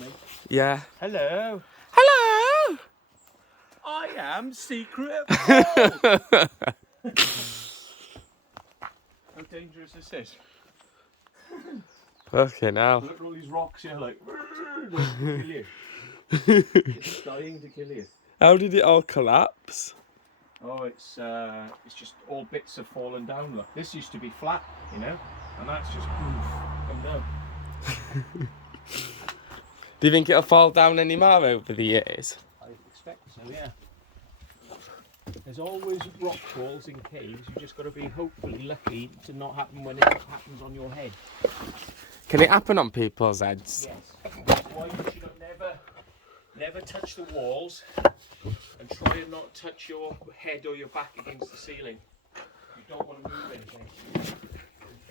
me. Yeah. Hello. Hello! I am Secret Paul. How dangerous is this? Okay, now. Look at all these rocks here, like, they'll kill you. It's dying to kill you. How did it all collapse? Oh, it's just all bits have fallen down. Look, this used to be flat, you know, and that's just come down. Do you think it'll fall down any more over the years? I expect so, yeah. There's always rock falls in caves. You just got to be hopefully lucky to not happen when it happens on your head. Can it happen on people's heads? Yes. That's why you should never touch the walls and try and not touch your head or your back against the ceiling. You don't want to move anything.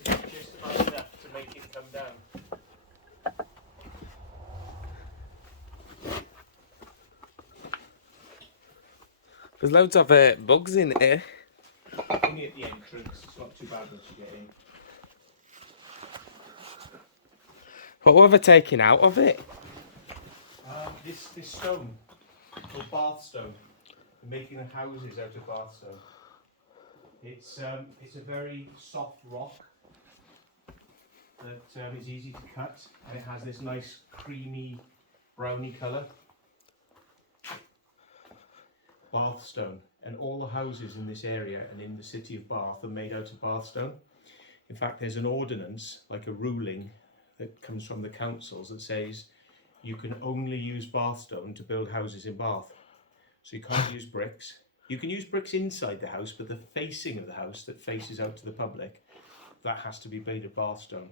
It's just about enough to make it come down. There's loads of bugs in here. Only at the entrance. It's not too bad once you get in. What were they taking out of it? This stone called Bath stone. They're making the houses out of Bath stone. It's a very soft rock that is easy to cut, and it has this nice creamy browny colour. Bath stone, and all the houses in this area and in the city of Bath are made out of Bath stone. In fact, there's an ordinance, like a ruling, that comes from the councils that says you can only use Bath stone to build houses in Bath. So you can't use bricks. You can use bricks inside the house, but the facing of the house that faces out to the public, that has to be made of Bath stone,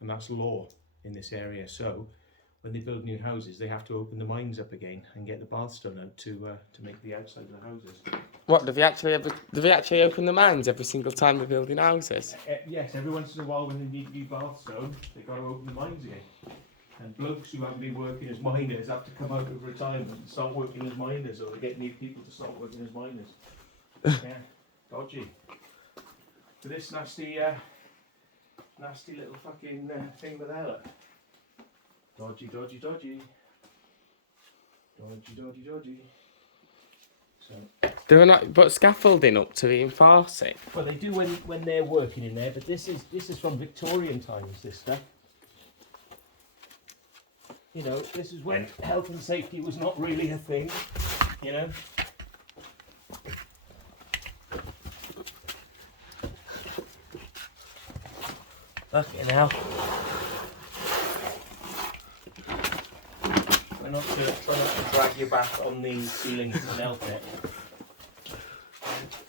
and that's law in this area. So when they build new houses, they have to open the mines up again and get the Bath stone out to make the outside of the houses. What, do they actually open the mines every single time they're building houses? Yes, every once in a while when they need new Bath stone, they've got to open the mines again. And blokes who haven't been working as miners have to come out of retirement and start working as miners, or they get new people to start working as miners. Yeah, dodgy. So this nasty little fucking thing with there, look. Dodgy, dodgy, dodgy. Dodgy, dodgy, dodgy. So. Do they not put scaffolding up to reinforce it? Well, they do when they're working in there, but this is from Victorian times, this stuff. You know, this is when health and safety was not really a thing, you know. Fucking hell. Try not to drag your back on the ceiling and help it.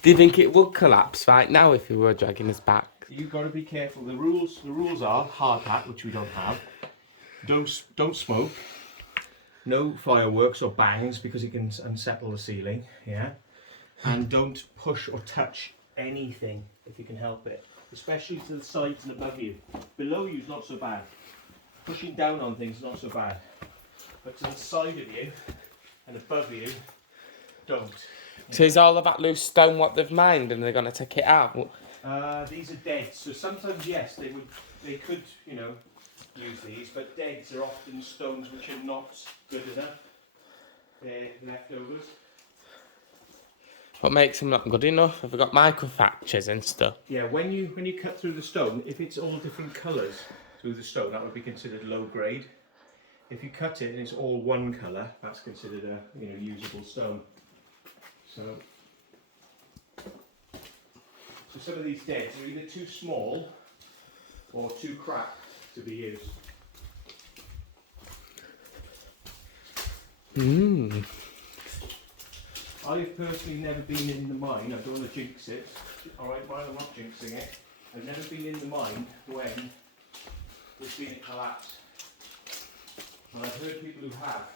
Do you think it would collapse right now if we were dragging us back? You've got to be careful. The rules are hard hat, which we don't have. Don't smoke. No fireworks or bangs because it can unsettle the ceiling. Yeah. And don't push or touch anything if you can help it, especially to the sides and above you. Below you is not so bad. Pushing down on things is not so bad. But to the side of you and above you, don't. So is all of that loose stone what they've mined and they're going to take it out? These are dead, so sometimes yes, they could, you know, use these, but deads are often stones which are not good enough. They're leftovers. What makes them not good enough? Have we got microfractures and stuff? Yeah, when you cut through the stone, if it's all different colours through the stone, that would be considered low grade. If you cut it and it's all one colour, that's considered a usable stone. So some of these deads are either too small or too cracked to be used. I've personally never been in the mine. I don't want to jinx it. Alright, well, I'm not jinxing it. I've never been in the mine when there's been a collapse. And I've heard people who have.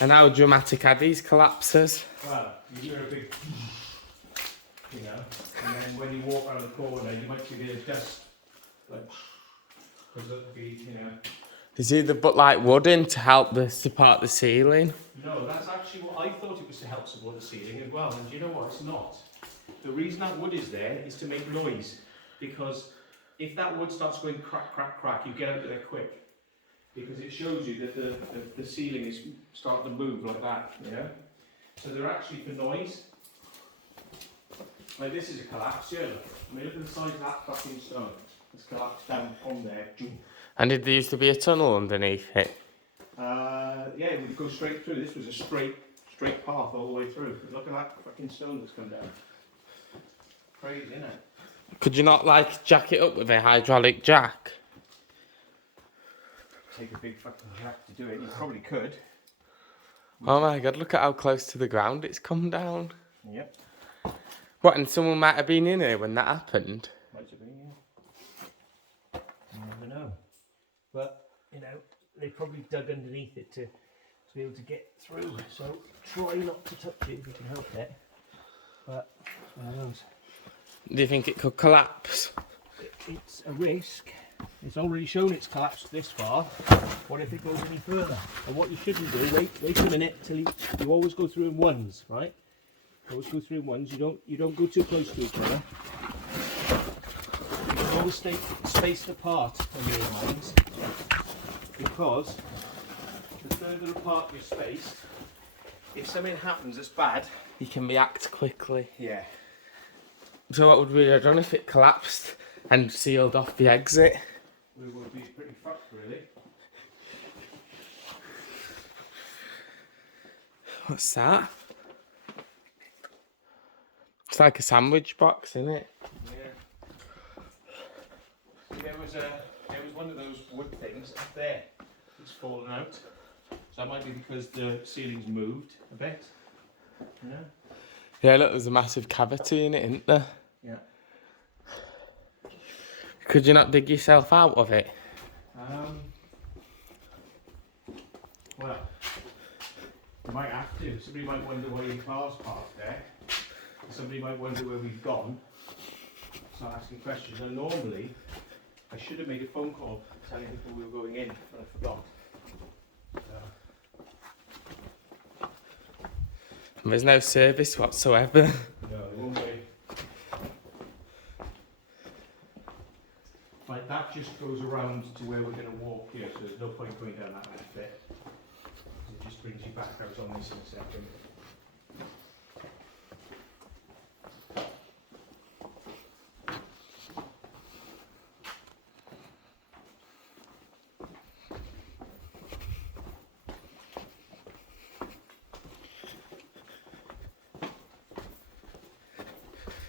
And how dramatic are these collapses? Well, you hear a big, you know, and then when you walk around the corner, you might see a bit of dust, like, because it'll be, you know. Is either put like wood in to help support the ceiling? No, that's actually what I thought it was to help support the ceiling as well, and you know what, it's not. The reason that wood is there is to make noise, because if that wood starts going crack, crack, crack, you get out of there quick. because it shows you that the ceiling is starting to move like that, yeah? So they're actually for noise. Like this is a collapse, yeah. I mean, look at the size of that fucking stone. It's collapsed down on there. And did there used to be a tunnel underneath it? Yeah, it would go straight through. This was a straight path all the way through. Look at that fucking stone that's come down. Crazy, isn't it? Could you not like jack it up with a hydraulic jack? Take a big fucking jack to do it. You probably could. Oh my god, look at how close to the ground it's come down. Yep. What, and someone might have been in here when that happened? Might have been, yeah. You never know. But, you know, they probably dug underneath it to be able to get through. So try not to touch it if you can help it. But, who knows? Do you think it could collapse? It's a risk. It's already shown it's collapsed this far. What if it goes any further? And what you shouldn't do, wait a minute till you always go through in ones, right? Always go through in ones. You don't go too close to each other. You can always stay spaced apart when you're in mines, because the further apart you're spaced, if something happens that's bad, You can react quickly. yeah. So what would we have done if it collapsed and sealed off the exit? We would be pretty fucked, really. What's that? It's like a sandwich box, isn't it? Yeah. There was one of those wood things up there that's fallen out. So that might be because the ceiling's moved a bit. Yeah. Yeah, look, there's a massive cavity in it, isn't there? Yeah. Could you not dig yourself out of it? Well, you might have to. Somebody might wonder why your car's parked there. Somebody might wonder where we've gone. Start asking questions. And normally, I should have made a phone call telling people we were going in, but I forgot. There's no service whatsoever. No, it won't be. Right, that just goes around to where we're going to walk here, so there's no point going down that left bit. It just brings you back out on this in a second.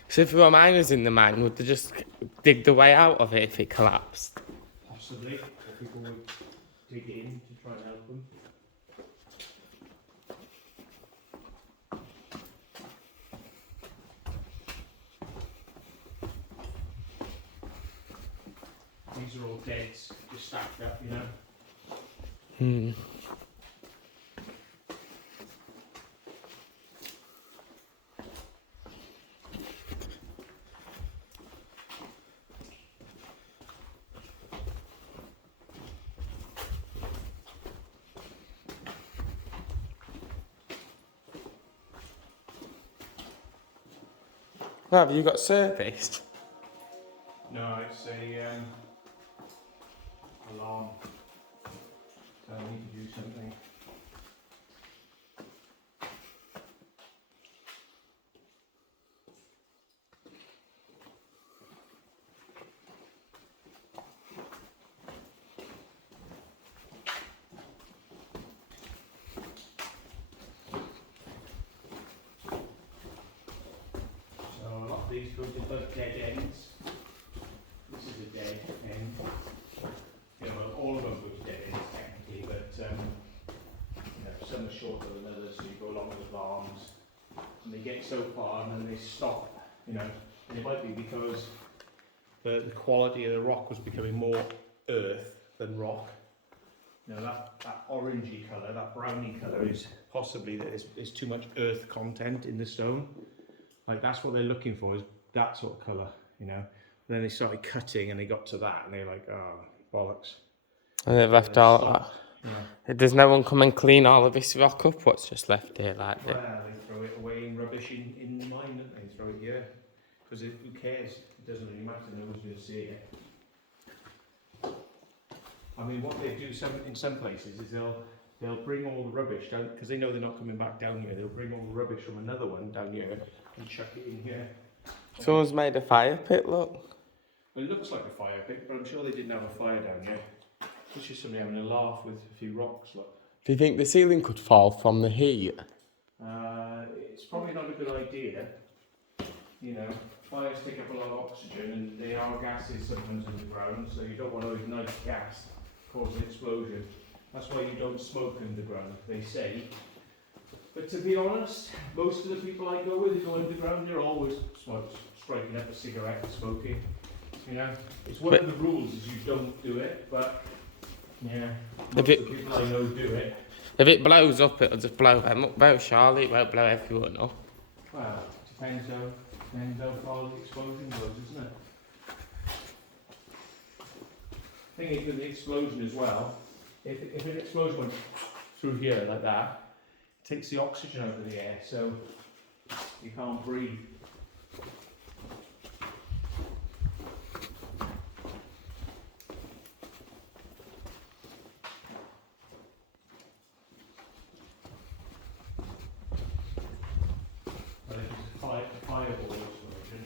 So if there were miners in the mine, would they just dig the way out of it if it collapsed? Possibly, or people would dig in to try and help them. These are all deads, just stacked up, you know. Well, have you got serviced? No, it's a alarm. So I need to do something. These go to both dead ends. This is a dead end. You know, well, all of them go to dead ends technically, but you know, some are shorter than others, so you go along with arms, and they get so far and then they stop. You know, and it might be because the quality of the rock was becoming more earth than rock. You know, that orangey colour, that browny colour is possibly that there's too much earth content in the stone. Like that's what they're looking for, is that sort of colour, you know. And then they started cutting and they got to that and they're like, oh, bollocks. And they've left all that. Yeah. Does no one come and clean all of this rock up? What's just left here like this? Well, they throw it away in rubbish in the mine, don't they? Throw it here. Because who cares? It doesn't really matter, no one's going to see it. I mean, what they do in some places is they'll bring all the rubbish down, because they know they're not coming back down here. They'll bring all the rubbish from another one down here and chuck it in here. Someone's made a fire pit, look. Well, it looks like a fire pit, but I'm sure they didn't have a fire down here. It's just somebody having a laugh with a few rocks. Look. Do you think the ceiling could fall from the heat? It's probably not a good idea. You know, fires take up a lot of oxygen, and they are gases sometimes underground, so you don't want to ignite gas, cause an explosion. That's why you don't smoke underground, they say. But to be honest, most of the people I go with who go underground, they're always striking up a cigarette and smoking. You know, it's one of the rules is you don't do it, but yeah, most of the people I know do it. If it blows up, it'll just blow them up. About Charlie, it won't blow everyone up. Well, depends how far the explosion goes, isn't it? The thing is with the explosion as well, if an explosion went through here like that, it takes the oxygen out of the air, so you can't breathe. But if it's a fireball explosion,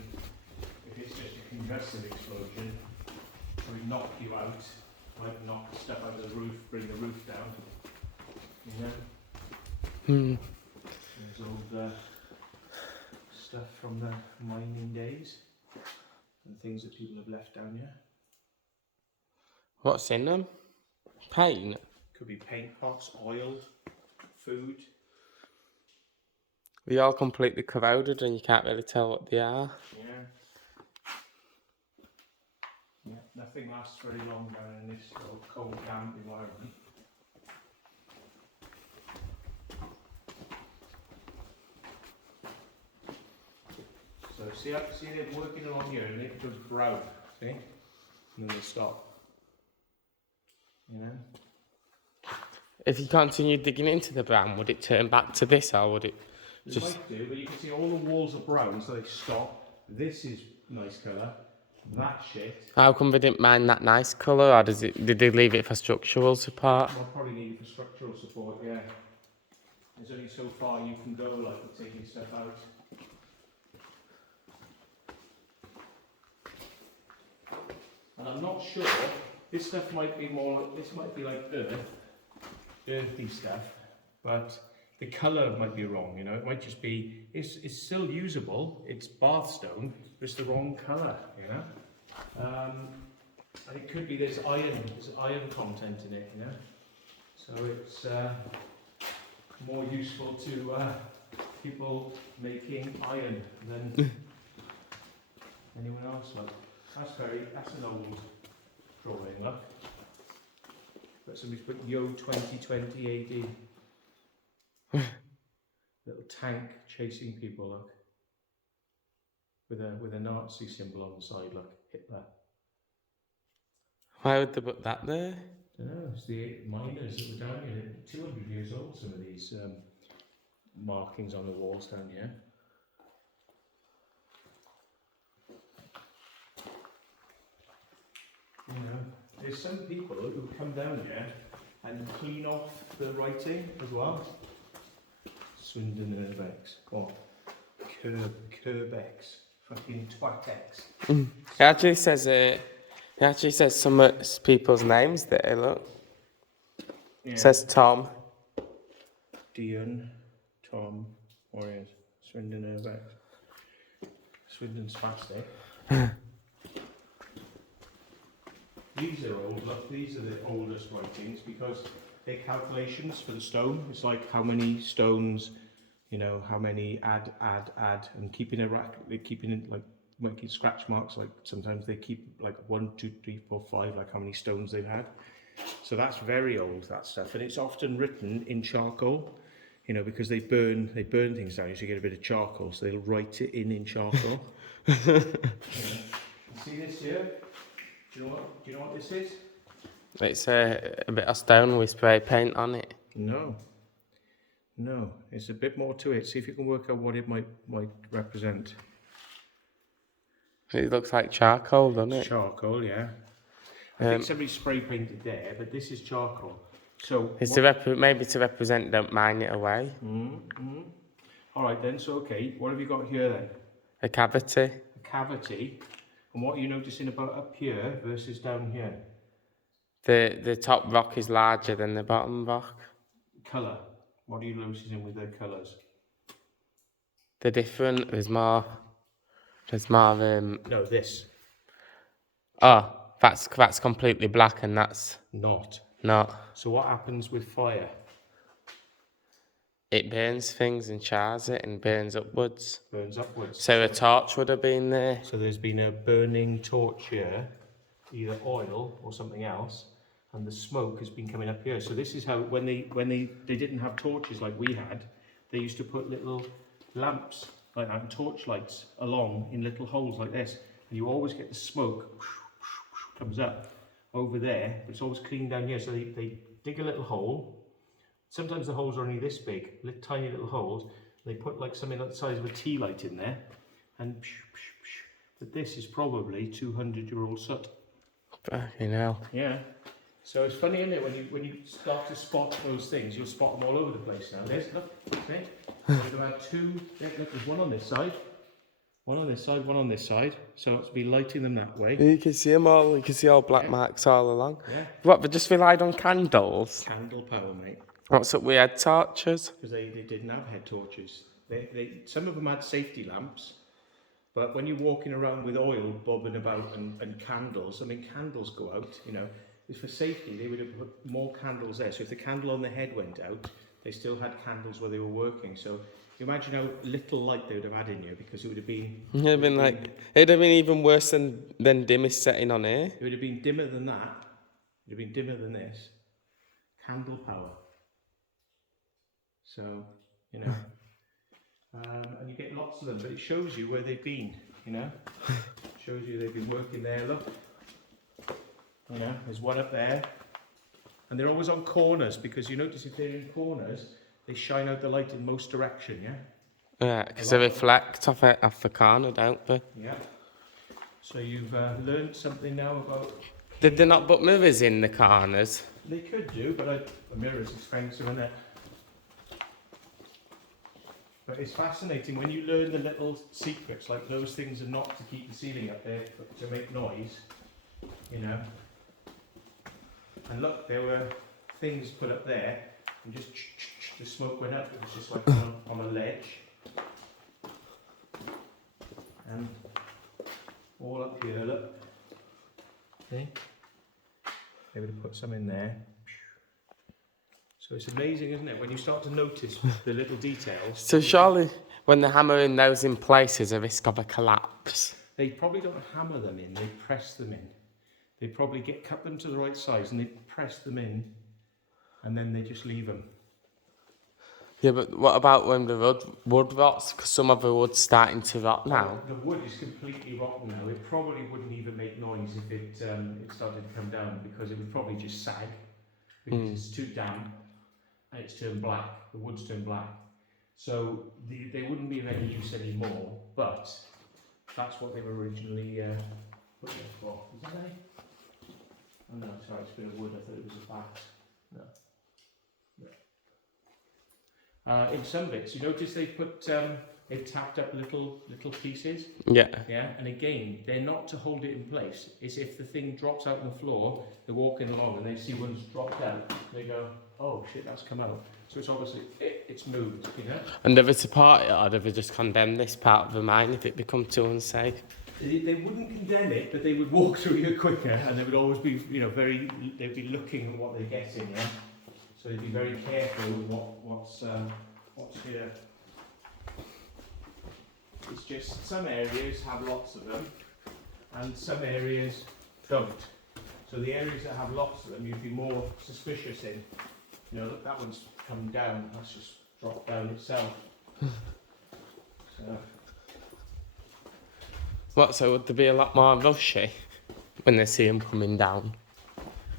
if it's just a concussive explosion, it would knock you out, might knock stuff out of the roof, bring the roof down. You know? There's old stuff from the mining days and things that people have left down here. What's in them? Paint? Could be paint pots, oil, food. They're all completely corroded and you can't really tell what they are. Yeah, nothing lasts very long down in this cold, damp environment. So see they're working along here and it goes brown, see? And then they stop. You know? If you continue digging into the brown, would it turn back to this or would it It might do, but you can see all the walls are brown, so they stop. This is nice colour. That shit. How come they didn't mind that nice colour, or did they leave it for structural support? I'll probably need it for structural support, yeah. There's only so far you can go, like, with taking stuff out. And I'm not sure, this stuff might be this might be like earthy stuff, but the colour might be wrong, you know, it might just be, it's still usable, it's bath stone, but it's the wrong colour, you know. And it could be there's iron content in it, you know. So it's more useful to people making iron than anyone else. Look, that's an old drawing, look. But somebody's put Yo 2020 AD. Little tank chasing people, look. With a Nazi symbol on the side, look, Hitler. Why would they put that there? I don't know, it's the miners that were down here. They're 200 years old, some of these markings on the walls down here. You know, there's some people who come down here and clean off the writing as well. Swindon Urbex. What? Curbex. Fucking Twatex. It actually says some people's names there, look. Yeah. It says Tom. Dion, Tom, Warriors, Swindon Urbex. Swindon's fast, eh? These are old, look, these are the oldest writings because they're calculations for the stone. It's like how many stones, you know, how many add, and keeping a rack, they're keeping it like, making scratch marks, like sometimes they keep like 1, 2, 3, 4, 5, like how many stones they've had. So that's very old, that stuff, and it's often written in charcoal, you know, because they burn things down, so you get a bit of charcoal, so they'll write it in charcoal. You see this here? Do you know what this is? It's a bit of stone with spray paint on it. No, it's a bit more to it. See if you can work out what it might represent. It looks like charcoal, doesn't it? Charcoal, yeah. I think somebody spray painted there, but this is charcoal. So It's maybe to represent don't mine it away. All right then, so okay, what have you got here then? A cavity. A cavity. And what are you noticing about up here versus down here? The top rock is larger than the bottom rock. Colour. What are you noticing with their colours? The different is more. There's more. No, this. Oh, that's completely black, and that's Not. not. So what happens with fire? It burns things and chars it and burns upwards. Burns upwards. So a torch would have been there. So there's been a burning torch here, either oil or something else, and the smoke has been coming up here. So this is how when they didn't have torches like we had, they used to put little lamps like that and torch lights along in little holes like this, and you always get the smoke comes up over there, but it's always clean down here. So they dig a little hole. Sometimes the holes are only this big, tiny little holes. They put like something like the size of a tea light in there, and but this is probably 200-year-old soot. Fucking hell. Yeah. So it's funny, isn't it? When you start to spot those things, you'll spot them all over the place now. There's look, see? We've had two. Look, there's one on this side, one on this side, one on this side. So it's be lighting them that way. You can see them all. You can see all black marks all along. Yeah. What? They just relied on candles. Candle power, mate. What's up? We had torches. Because they didn't have head torches. Some of them had safety lamps, but when you're walking around with oil bobbing about and candles, I mean, candles go out, you know. It's for safety. They would have put more candles there. So if the candle on the head went out, they still had candles where they were working. So you imagine how little light they would have had in here, because it would have been... It'd have been even worse than dimmest setting on here. It would have been dimmer than that. It would have been dimmer than this. Candle power. So, you know, and you get lots of them, but it shows you where they've been, you know. Shows you they've been working there, look. You know, there's one up there. And they're always on corners, because you notice if they're in corners, they shine out the light in most direction, yeah? Yeah, because they reflect off the corner, don't they? Yeah. So you've learned something now about... Did they not put mirrors in the corners? They could do, but a mirror's expensive, isn't it? But it's fascinating when you learn the little secrets, like those things are not to keep the ceiling up there, but to make noise, you know. And look, there were things put up there, and just the smoke went up. It was just like on a ledge. And all up here, look. See? They would have put some in there. So it's amazing, isn't it, when you start to notice the little details. So surely, when they're hammering those in place, there's a risk of a collapse. They probably don't hammer them in, they press them in. They probably cut them to the right size and they press them in, and then they just leave them. Yeah, but what about when the wood rots? Because some of the wood's starting to rot now. The wood is completely rotten now. It probably wouldn't even make noise if it started to come down, because it would probably just sag, because it's too damp. And it's turned black, the wood's turned black. So they wouldn't be of any use anymore, but that's what they were originally put there for. Is that any? Oh no, sorry, it's a bit of wood, I thought it was a bat. No. In some bits, you notice they've tapped up little pieces. Yeah. Yeah, and again, they're not to hold it in place. It's if the thing drops out on the floor, they're walking along and they see one's dropped out, they go, oh shit, that's come out. So it's obviously, it's moved, you know? And do they support it, or do they just condemn this part of the mine if it becomes too unsafe? They wouldn't condemn it, but they would walk through here quicker, and they would always be, you know, they'd be looking at what they're getting, yeah? So they'd be very careful with what's here. It's just some areas have lots of them, and some areas don't. So the areas that have lots of them, you'd be more suspicious in. You know, look, that one's come down, that's just dropped down itself. So would there be a lot more rushy when they see them coming down?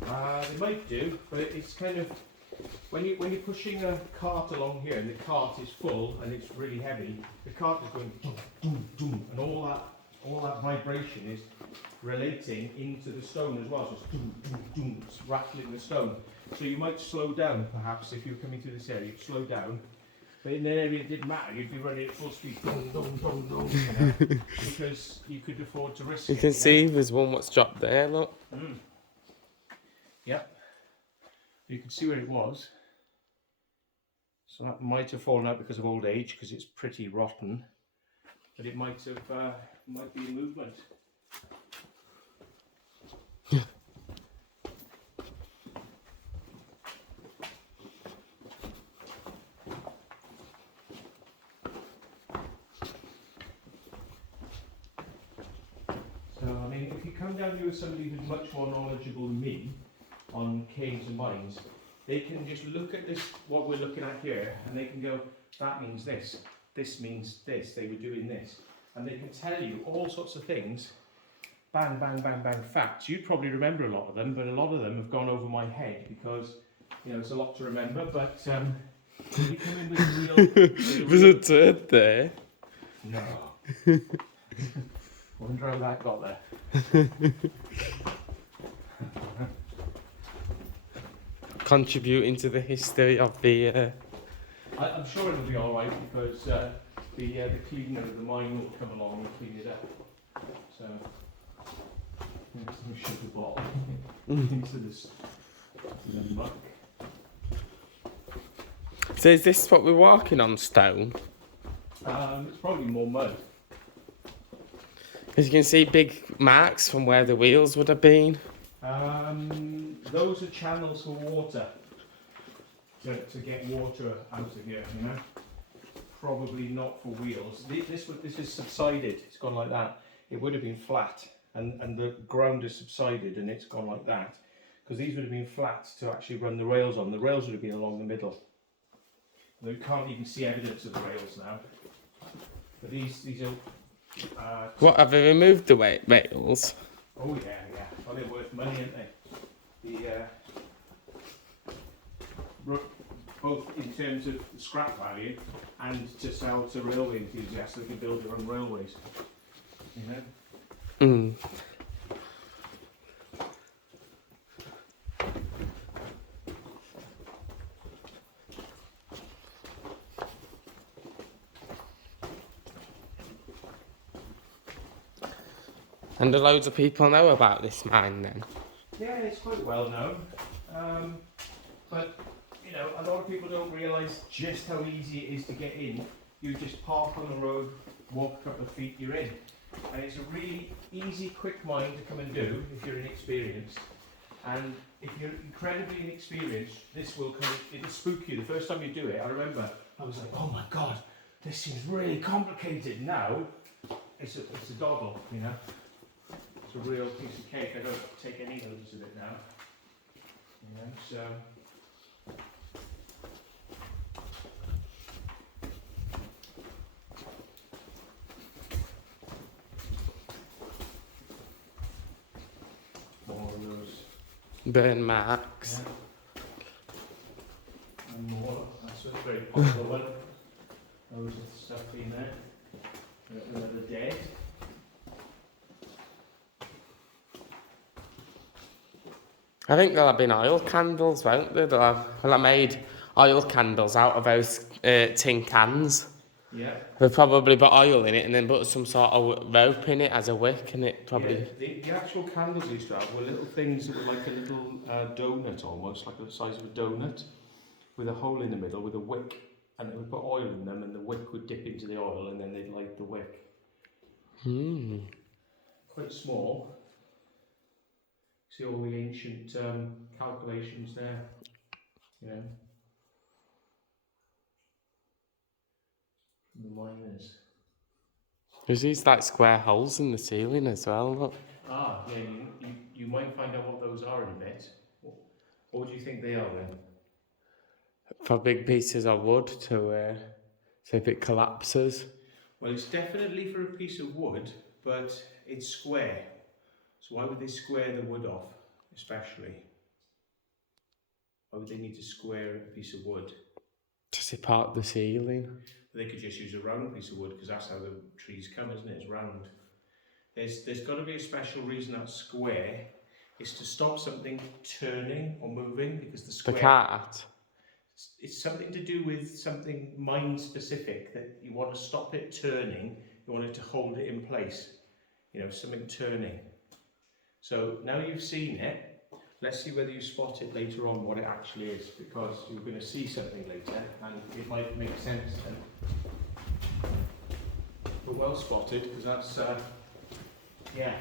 They might do, but it's kind of, when you're pushing a cart along here and the cart is full and it's really heavy, the cart is going doom, doom, doom, and all that vibration is relating into the stone as well. So it's doom, doom, doom, it's rattling the stone. So you might slow down, perhaps, if you're coming through this area, you'd slow down. But in an area it didn't matter, you'd be running at full speed, dong, dong, dong, dong, you know, because you could afford to risk it. You can see there's one what's dropped there, look. Yep. You can see where it was. So that might have fallen out because of old age, because it's pretty rotten. But it might have, might be a movement. So, I mean, if you come down here with somebody who's much more knowledgeable than me on caves and mines, they can just look at this, what we're looking at here, and they can go, that means this means this, they were doing this. And they can tell you all sorts of things, bang, bang, bang, bang, facts. You'd probably remember a lot of them, but a lot of them have gone over my head because, you know, it's a lot to remember, but when you come in with real... There's a turd there. No. Wonder how that got there. Contributing to the history of the... I'm sure it'll be alright because the cleaner of the mine will come along and clean it up. So, I'm shoot the bottle into the muck. So is this what we're walking on, stone? It's probably more mud. As you can see, big marks from where the wheels would have been. Those are channels for water. To get water out of here, you know. Probably not for wheels. This is subsided. It's gone like that. It would have been flat, and the ground has subsided, and it's gone like that. Because these would have been flat to actually run the rails on. The rails would have been along the middle. We can't even see evidence of the rails now. But these are. What, have they removed the rails? Oh yeah. Well, they're worth money, aren't they? Both in terms of scrap value and to sell to railway enthusiasts so they can build their own railways. You know? And do loads of people know about this mine then? Yeah, it's quite well known. But you know, a lot of people don't realise just how easy it is to get in. You just park on the road, walk a couple of feet, you're in. And it's a really easy, quick mine to come and do if you're inexperienced. And if you're incredibly inexperienced, this will come, it'll spook you. The first time you do it, I remember, I was like, oh my God, this seems really complicated. Now, it's a doddle, you know. It's a real piece of cake. I don't take any notice of it now. You know, so. More of those. Burn marks. Yeah. And more. That's a very popular one. Those are the stuff in there. The dead. I think there'll have been oil candles, won't there? Well, I made oil candles out of those tin cans. Yeah. They probably put oil in it and then put some sort of rope in it as a wick, and it probably... Yeah, the actual candles they used to have were little things that were like a little donut almost, like the size of a donut, with a hole in the middle with a wick. And they would put oil in them and the wick would dip into the oil and then they'd light the wick. Quite small. See all the ancient calculations there, you know. The miners. There's these like square holes in the ceiling as well, look. Ah, yeah, you might find out what those are in a bit. What do you think they are then? For big pieces of wood to, so if it collapses. Well, it's definitely for a piece of wood, but it's square. So why would they square the wood off, especially? Why would they need to square a piece of wood? To support the ceiling. They could just use a round piece of wood because that's how the trees come, isn't it? It's round. There's got to be a special reason that square is to stop something turning or moving, because the The square, cart. it's something to do with something mind specific, that you want to stop it turning, you want it to hold it in place, you know, something turning. So now you've seen it, let's see whether you spot it later on what it actually is, because you're going to see something later and it might make sense then. But well spotted, because that's yeah,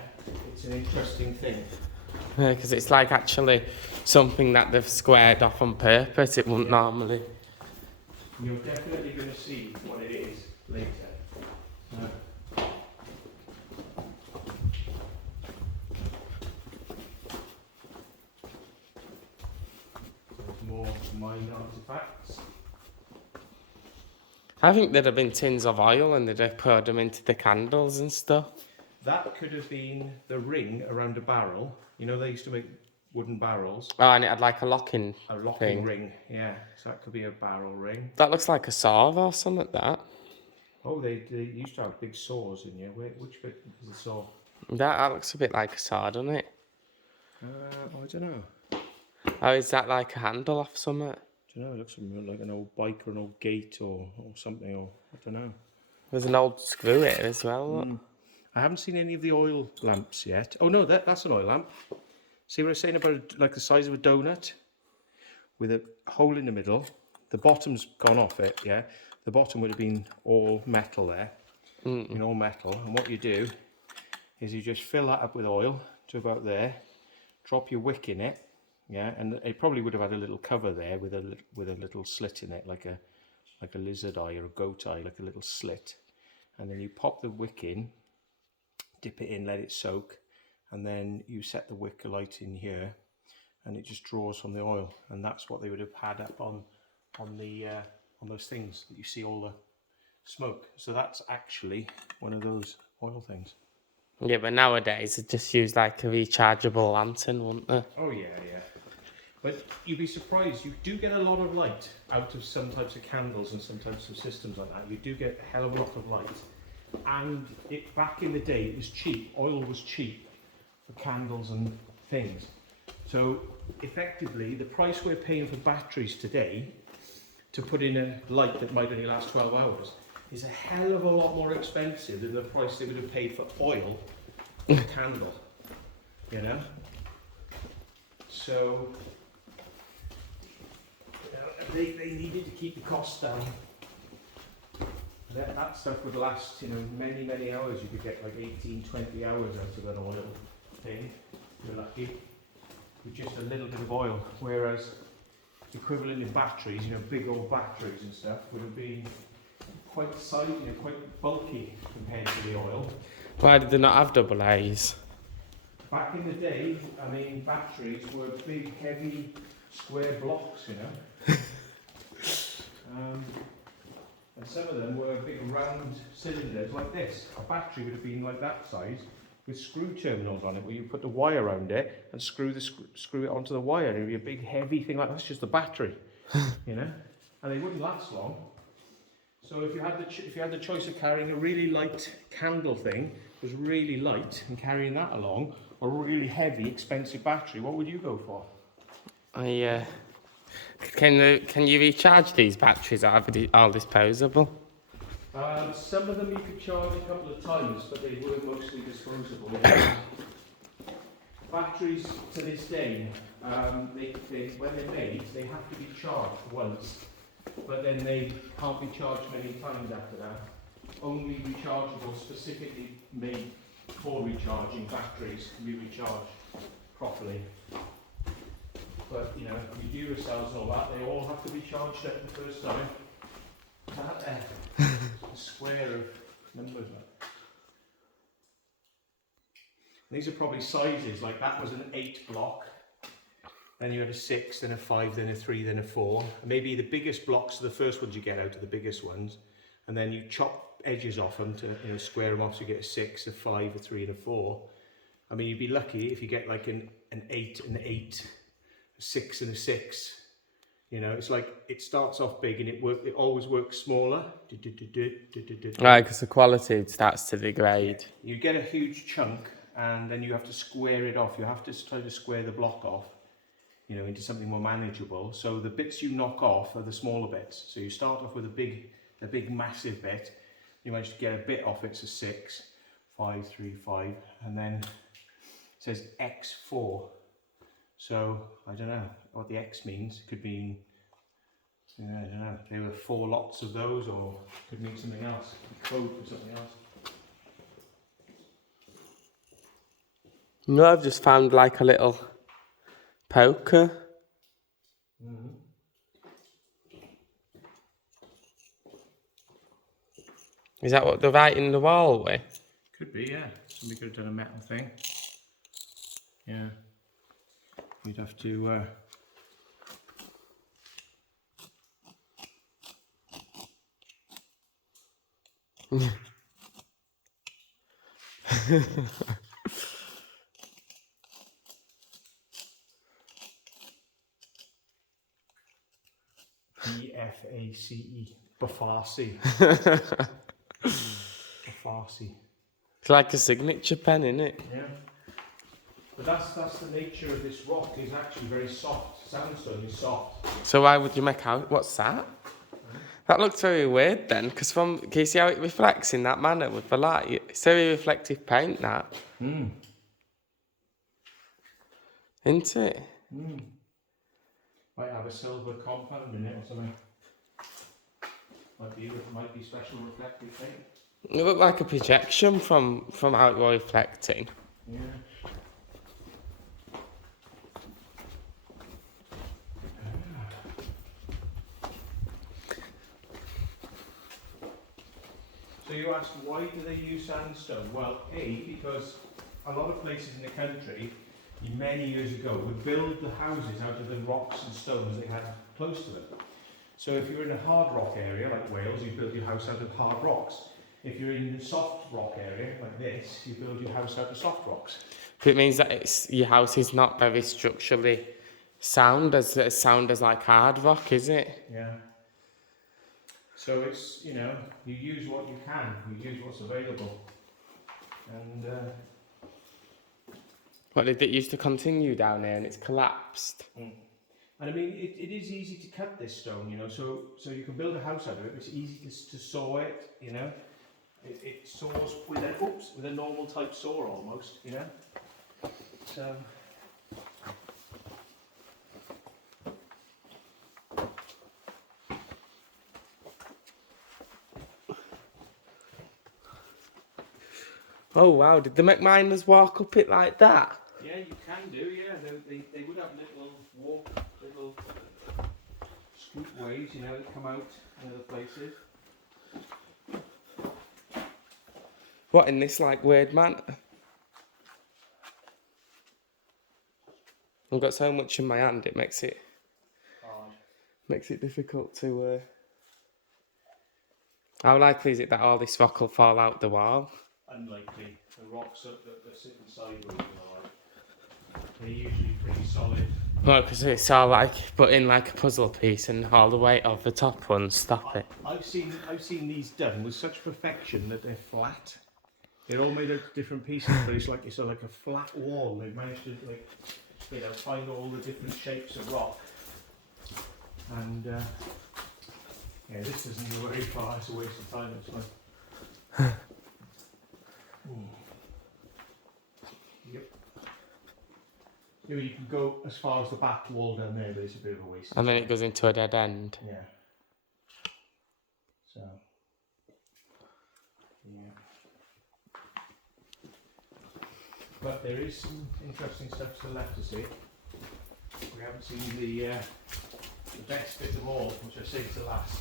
it's an interesting thing. Yeah, because it's like actually something that they've squared off on purpose. It wouldn't normally. You're definitely going to see what it is later. There's more mine artifacts. I think there'd have been tins of oil and they'd have poured them into the candles and stuff. That could have been the ring around a barrel. You know, they used to make wooden barrels. Oh, and it had like a locking Locking thing. ring, yeah. So that could be a barrel ring. That looks like a saw or something like that. Oh, they used to have big saws in here. Which bit is the saw? That looks a bit like a saw, doesn't it? I don't know. Oh, is that like a handle off something? I don't know. It looks like an old bike or an old gate or something, or I don't know. There's an old screw here as well. Look. I haven't seen any of the oil lamps yet. Oh no, that's an oil lamp. See what I was saying about like the size of a donut with a hole in the middle. The bottom's gone off it, yeah. The bottom would have been all metal there, in all metal. And what you do is you just fill that up with oil to about there, drop your wick in it, yeah, and it probably would have had a little cover there with a little slit in it, like a lizard eye or a goat eye, like a little slit. And then you pop the wick in, dip it in, let it soak, and then you set the wick alight in here, and it just draws from the oil. And that's what they would have had up on those things that you see all the smoke. So that's actually one of those oil things. Yeah, but nowadays they just use like a rechargeable lantern, wouldn't they? Oh yeah. But you'd be surprised, you do get a lot of light out of some types of candles and some types of systems like that. You do get a hell of a lot of light. And back in the day, it was cheap. Oil was cheap for candles and things. So effectively, the price we're paying for batteries today to put in a light that might only last 12 hours is a hell of a lot more expensive than the price they would have paid for oil for a candle, you know? So they needed to keep the costs down. That stuff would last, you know, many hours. You could get like 18, 20 hours out of an oil thing, if you're lucky, with just a little bit of oil. Whereas equivalent in batteries, you know, big old batteries and stuff, would have been quite quite bulky compared to the oil. Why did they not have double A's? Back in the day, I mean, batteries were big, heavy, square blocks, you know. And some of them were big round cylinders like this. A battery would have been like that size with screw terminals on it, where you put the wire around it and screw it onto the wire. And it would be a big heavy thing like that's just the battery, you know. And they wouldn't last long. So if you had the choice of carrying a really light candle thing, was really light, and carrying that along, or a really heavy, expensive battery, what would you go for? Can you recharge these batteries, or are they all disposable? Some of them you could charge a couple of times, but they were mostly disposable. Batteries to this day, when they're made, they have to be charged once, but then they can't be charged many times after that. Only rechargeable, specifically made for recharging batteries, can be recharged properly. But you know, your Duracells and all that, they all have to be charged up the first time. That there, a square of numbers. These are probably sizes, like that was an 8 block, then you had a 6, then a 5, then a 3, then a 4. Maybe the biggest blocks are the first ones you get out of the biggest ones, and then you chop edges off them to, you know, square them off so you get a 6, a 5, a 3 and a 4. I mean, you'd be lucky if you get like an 8 and 8, a 6 and a 6, You know, it's like it starts off big and it always works smaller. Right, because the quality starts to degrade. You get a huge chunk and then you have to square it off. You have to try to square the block off, you know, into something more manageable. So the bits you knock off are the smaller bits. So you start off with a big massive bit. You manage to get a bit off it, so 6, 5, 3, 5, and then it says X4. So I don't know what the X means. It could mean, I don't know, there were 4 lots of those, or it could mean something else. Code for something else. No, I've just found like a little poker. Mm-hmm. Is that what they're writing the wall with? Could be, yeah. Somebody could have done a metal thing. Yeah. You'd have to. B-F-A-C-E. Beface. Beface. It's like a signature pen, isn't it? Yeah. But that's the nature of this rock. It's actually very soft. Sandstone is soft. So why would you make out? What's that? That looks very weird then, because can you see how it reflects in that manner with the light? It's very reflective paint, that. Isn't it? Might have a silver compound in it or something. Might be special reflective paint. It looked like a projection from how it was reflecting. Yeah. So you ask, why do they use sandstone? Well, because a lot of places in the country, many years ago, would build the houses out of the rocks and stones they had close to them. So if you're in a hard rock area like Wales, you build your house out of hard rocks. If you're in a soft rock area like this, you build your house out of soft rocks. But it means that your house is not very structurally sound as like hard rock, is it? Yeah. So it's, you know, you use what you can, you use what's available. And What did it used to continue down here and it's collapsed? and I mean, it is easy to cut this stone, you know, so you can build a house out of it. It's easy to saw it, you know. It saws with a normal type saw almost, you know. So Oh wow, did the McMiners walk up it like that? yeah, you can do, yeah. They would have little scoop ways, you know, that come out in other places. What, in this like weird manner? I've got so much in my hand, it makes it difficult to. How likely is it that all this rock will fall out the wall? Unlikely. The rocks that are sitting sideways, you know, they're usually pretty solid. Well, because it's all like put in like a puzzle piece, and all the weight of the top one stop it. I've seen these done with such perfection that they're flat. They're all made of different pieces, but it's like a flat wall. They've managed to, like, you know, find all the different shapes of rock. And yeah, this doesn't go very far. It's a waste of time. It's like. Yep. You can go as far as the back wall down there, but it's a bit of a waste. And then it goes into a dead end. Yeah. So. Yeah. But there is some interesting stuff to the left to see. We haven't seen the best bit of all, which I saved to last.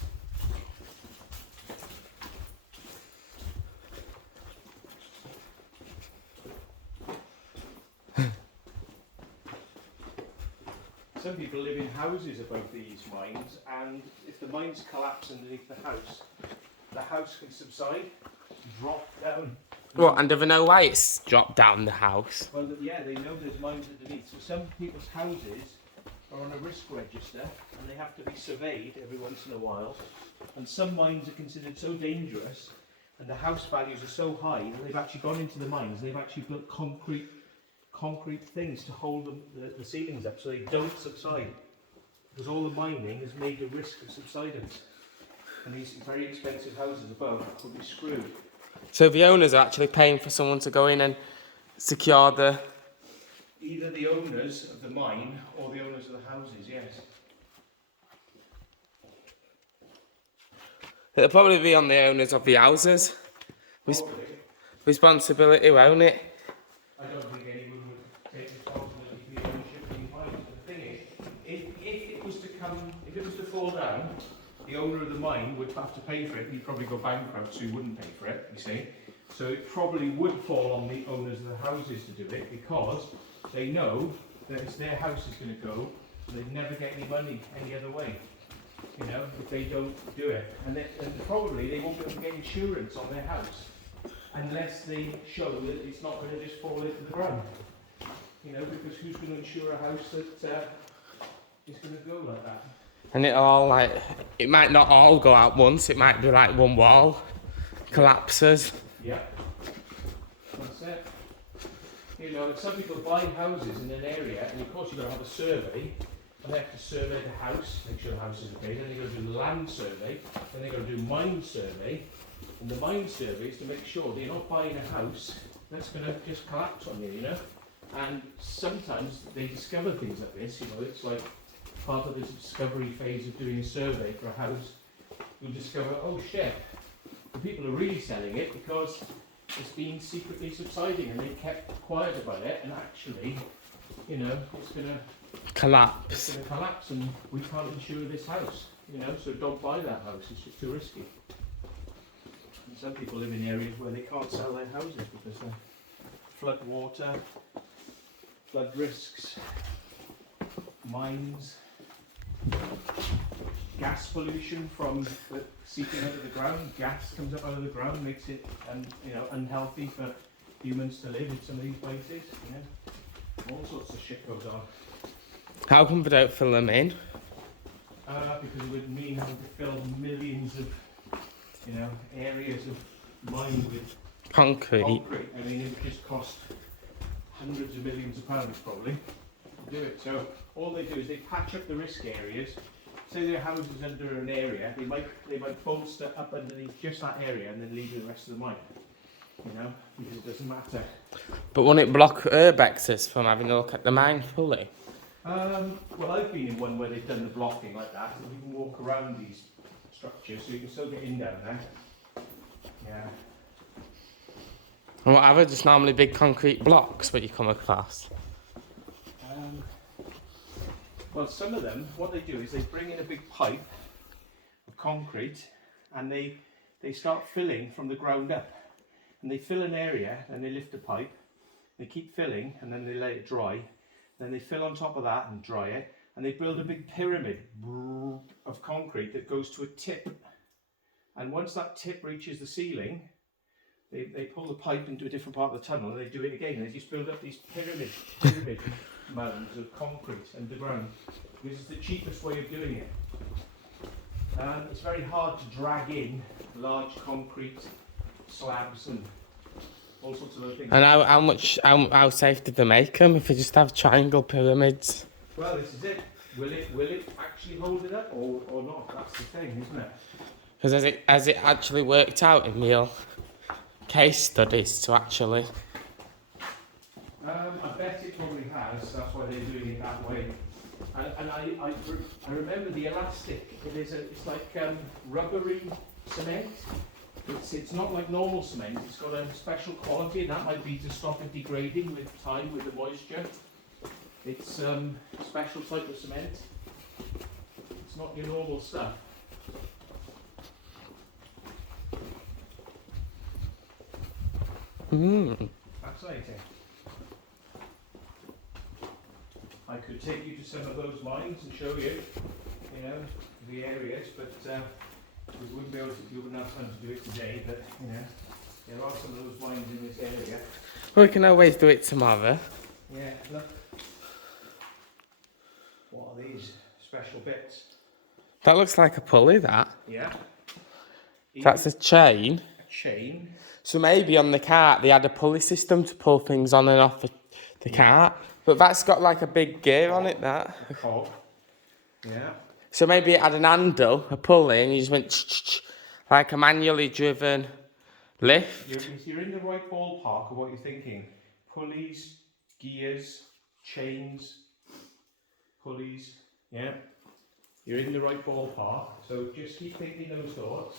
Some people live in houses above these mines, and if the mines collapse underneath the house can subside, drop down. What, and there's no way it's dropped down the house? Well, yeah, they know there's mines underneath. So some people's houses are on a risk register and they have to be surveyed every once in a while. And some mines are considered so dangerous and the house values are so high that they've actually gone into the mines, they've actually built concrete things to hold the ceilings up so they don't subside. Because all the mining has made a risk of subsidence. And these very expensive houses above will be screwed. So the owners are actually paying for someone to go in and secure the... Either the owners of the mine or the owners of the houses, yes. It'll probably be on the owners of the houses. Probably. Responsibility, won't it? I don't think anyone would take responsibility for the ownership of these mines. But the thing is, if it was to fall down, the owner of the mine would have to pay for it. He'd probably go bankrupt, so he wouldn't pay for it, you see. So it probably would fall on the owners of the houses to do it because they know that it's their house is going to go and they'd never get any money any other way, you know, if they don't do it. And probably they won't be able to get insurance on their house unless they show that it's not going to just fall into the ground. You know, because who's going to insure a house that is going to go like that? And it'll all like, it might not all go out once, it might be like one wall collapses. Yeah, that's it. You know, some people buy houses in an area, and of course you've got to have a survey, and they have to survey the house, make sure the house is okay, then they've got to do land survey, then they've got to do mine survey, and the mine survey is to make sure that you're not buying a house that's going to just collapse on you, you know? And sometimes they discover things like this, you know, it's like part of the discovery phase of doing a survey for a house. You'll discover, oh shit, the people are really selling it because it's been secretly subsiding and they kept quiet about it, and actually, you know, it's going to collapse. And we can't insure this house, you know, so don't buy that house, it's just too risky. And some people live in areas where they can't sell their houses because of flood water, flood risks, mines, gas pollution from seeping out of the ground. Gas comes up out of the ground, makes it unhealthy for humans to live in some of these places. You know, all sorts of shit goes on. How come they don't fill them in? Because it would mean having to fill millions of, areas of mine with Concrete. I mean, it would just cost hundreds of millions of pounds probably to do it. So all they do is they patch up the risk areas. Say their house is under an area, they might bolster up underneath just that area and then leave the rest of the mine. You know, because it doesn't matter. But won't it block urbexes from having a look at the mine fully? Well, I've been in one where they've done the blocking like that, so you can walk around these structures, so you can still get in down there. Yeah. And what are they, just normally big concrete blocks that you come across? Well, some of them, what they do is they bring in a big pipe of concrete and they start filling from the ground up. And they fill an area and they lift the pipe, they keep filling and then they let it dry. Then they fill on top of that and dry it, and they build a big pyramid of concrete that goes to a tip. And once that tip reaches the ceiling, they pull the pipe into a different part of the tunnel and they do it again. They just build up these pyramid mounds of concrete underground. This is the cheapest way of doing it. It's very hard to drag in large concrete slabs and all sorts of other things. And how safe did they make them if they just have triangle pyramids? Well, this is it. Will it actually hold it up or not? That's the thing, isn't it? Because has it actually worked out in real case studies to actually? I bet it probably has. That's why they're doing it that way. And I remember the elastic. It's like rubbery cement. It's not like normal cement. It's got a special quality, and that might be to stop it degrading with time with the moisture. It's a special type of cement. It's not your normal stuff. Fascinating. I could take you to some of those mines and show you, the areas, but we wouldn't be able to. We wouldn't have time to do it today. But there are some of those mines in this area. Well, we can always do it tomorrow. Yeah, look. What are these special bits? That looks like a pulley, that. Yeah. That's a chain. A chain. So maybe on the cart they had a pulley system to pull things on and off the cart. But that's got like a big gear on it, that. A cog. Yeah. So maybe it had an handle, a pulley, and you just went like a manually driven lift. You're in the right ballpark of what you're thinking. Pulleys, gears, chains, pulleys. Yeah. You're in the right ballpark. So just keep thinking those thoughts.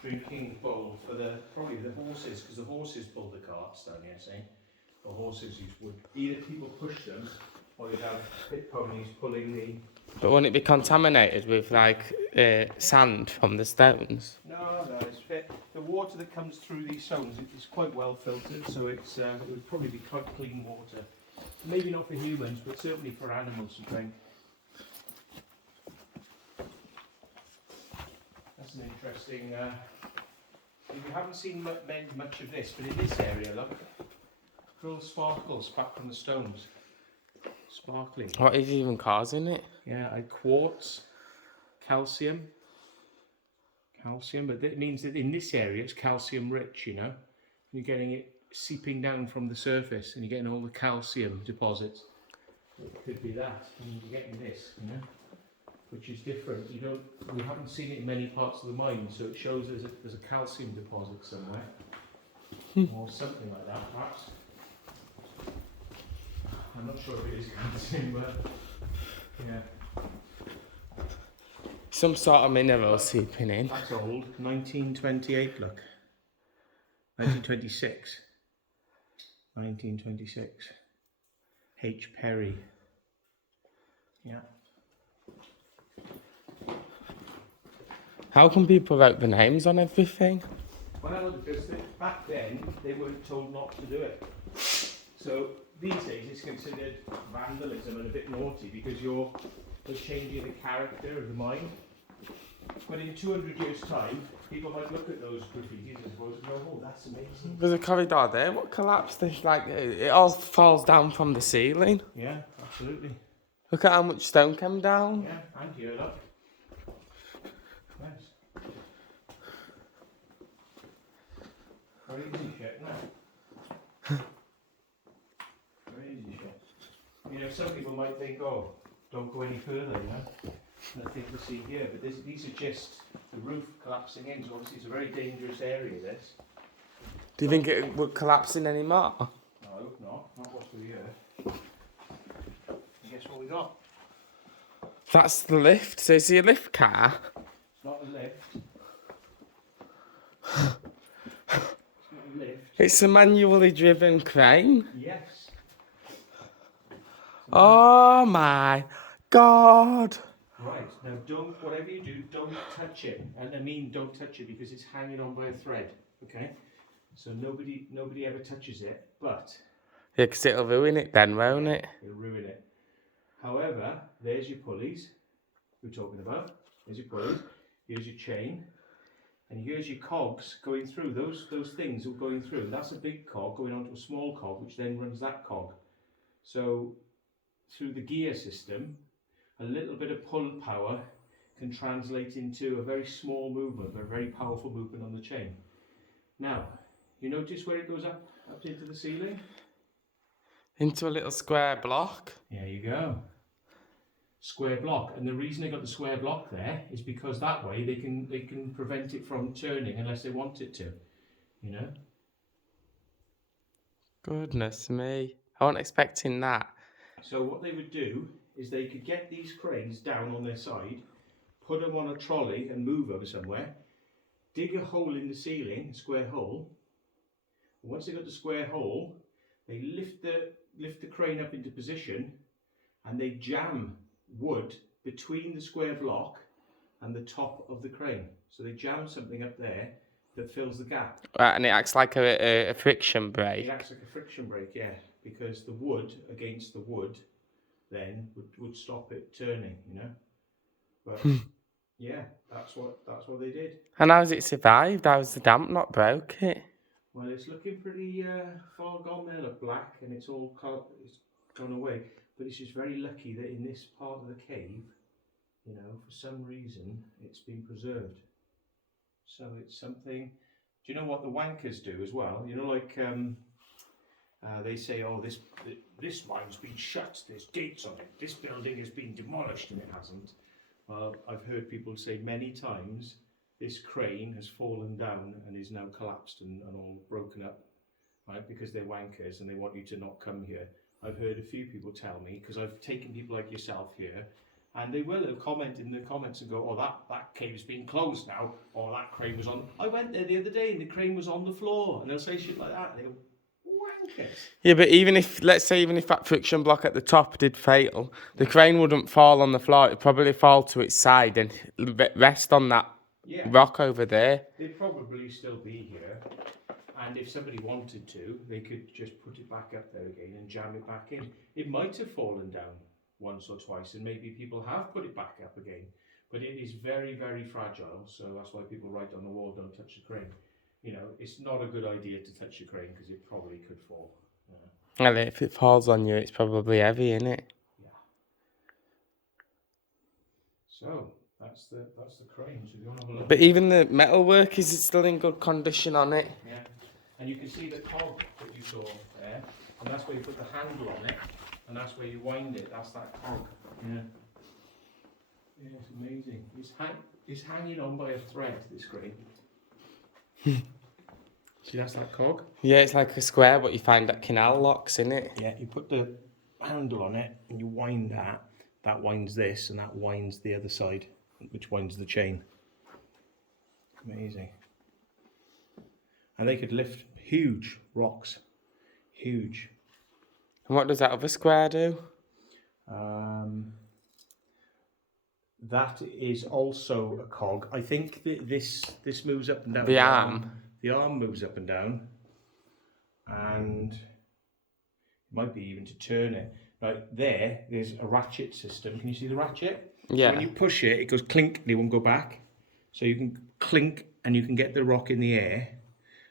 Drinking bowl for probably the horses, because the horses pull the carts down here, see? The horses would either people push them or you'd have pit ponies pulling the... But won't it be contaminated with like sand from the stones? No, it's fit. The water that comes through these stones is quite well filtered, so it would probably be quite clean water. Maybe not for humans, but certainly for animals to drink. That's an interesting... you haven't seen much of this, but in this area, look, little sparkles back from the stones. Sparkling. What is even causing it? Yeah, quartz, calcium, but that means that in this area it's calcium rich, you know. You're getting it seeping down from the surface and you're getting all the calcium deposits. It could be that, and you're getting this, you know, which is different. We haven't seen it in many parts of the mine, so it shows there's a calcium deposit somewhere, or something like that, perhaps. I'm not sure if it is calcium, but yeah. Some sort of mineral seeping in. That's old. 1928, look. 1926. 1926. H. Perry. Yeah. How can people write the names on everything? Well, because back then they weren't told not to do it. So these days it's considered vandalism and a bit naughty because you're changing the character of the mine. But in 200 years' time, people might look at those graffitis and suppose and go, oh, that's amazing. There's a corridor there. What collapsed? It's like it all falls down from the ceiling. Yeah, absolutely. Look at how much stone came down. Yeah, and here, look. Nice. Crazy shit, no? Crazy shit. You know, some people might think, oh, don't go any further, you know? Nothing to see here, but these are just the roof collapsing in, so obviously it's a very dangerous area, this. Do you think it would collapse in any more? No, not what's through here. And guess what we got? That's the lift. So is it a lift car? It's not a lift. It's not a lift. It's a manually driven crane. Yes. Oh my God. Right, now whatever you do, don't touch it. And I mean don't touch it because it's hanging on by a thread, okay? So nobody ever touches it, but... Yeah, because it'll ruin it then, won't it? It'll ruin it. However, there's your pulleys we're talking about. There's your pulleys, here's your chain, and here's your cogs going through. Those things are going through. That's a big cog going onto a small cog, which then runs that cog. So through the gear system, a little bit of pull power can translate into a very small movement, but a very powerful movement on the chain. Now, you notice where it goes up into the ceiling? Into a little square block. There you go. Square block. And the reason they got the square block there is because that way they can prevent it from turning unless they want it to, you know? Goodness me. I wasn't expecting that. So what they would do is they could get these cranes down on their side, put them on a trolley and move them somewhere, dig a hole in the ceiling, a square hole. And once they got the square hole, they lift the crane up into position and they jam wood between the square block and the top of the crane. So they jam something up there that fills the gap. Right, and it acts like a friction brake. It acts like a friction brake, yeah, because the wood against the wood then would stop it turning, you know. But yeah, that's what they did. And how's it survived? How's the damp not broke it? Well, it's looking pretty far gone there, look black, and it's gone away. But it's just very lucky that in this part of the cave, you know, for some reason, it's been preserved. So it's something. Do you know what the wankers do as well? You know, like they say, oh, this mine's been shut. There's gates on it. This building has been demolished, and it hasn't. Well, I've heard people say many times this crane has fallen down and is now collapsed and all broken up, right? Because they're wankers and they want you to not come here. I've heard a few people tell me, because I've taken people like yourself here, and they will comment in the comments and go, oh, that cave's been closed now, or that crane was on. I went there the other day and the crane was on the floor, and they'll say shit like that. And they go, wankers. Yeah, but let's say even if that friction block at the top did fail, the crane wouldn't fall on the floor. It'd probably fall to its side and rest on that rock over there. They'd probably still be here. And if somebody wanted to, they could just put it back up there again and jam it back in. It might have fallen down once or twice, and maybe people have put it back up again. But it is very, very fragile, so that's why people write on the wall, don't touch the crane. You know, it's not a good idea to touch the crane because it probably could fall. Well, if it falls on you, it's probably heavy, isn't it? Yeah. So that's the crane. So if you want to have a look. But even the metalwork is still in good condition on it. Yeah. And you can see the cog that you saw there, and that's where you put the handle on it, and that's where you wind it. That's that cog. Yeah. Yeah, it's amazing. It's hanging on by a thread, this crane. See, that's that cog? Yeah, it's like a square, but you find at canal locks, in it. Yeah, you put the handle on it, and you wind that. That winds this, and that winds the other side, which winds the chain. Amazing. And they could lift huge rocks. Huge. And what does that other square do? That is also a cog. I think that this moves up and down. The arm? The arm moves up and down. And it might be even to turn it. Right, there's a ratchet system. Can you see the ratchet? Yeah. So when you push it, it goes clink and it won't go back. So you can clink and you can get the rock in the air.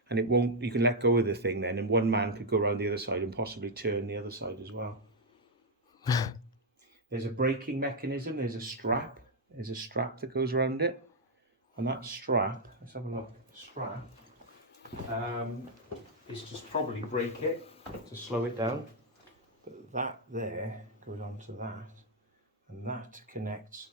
And it won't, you can let go of the thing then, and one man could go around the other side and possibly turn the other side as well. There's a braking mechanism, there's a strap that goes around it. And that strap, let's have a look, strap, is just probably brake it to slow it down. But that there goes onto that, and that connects,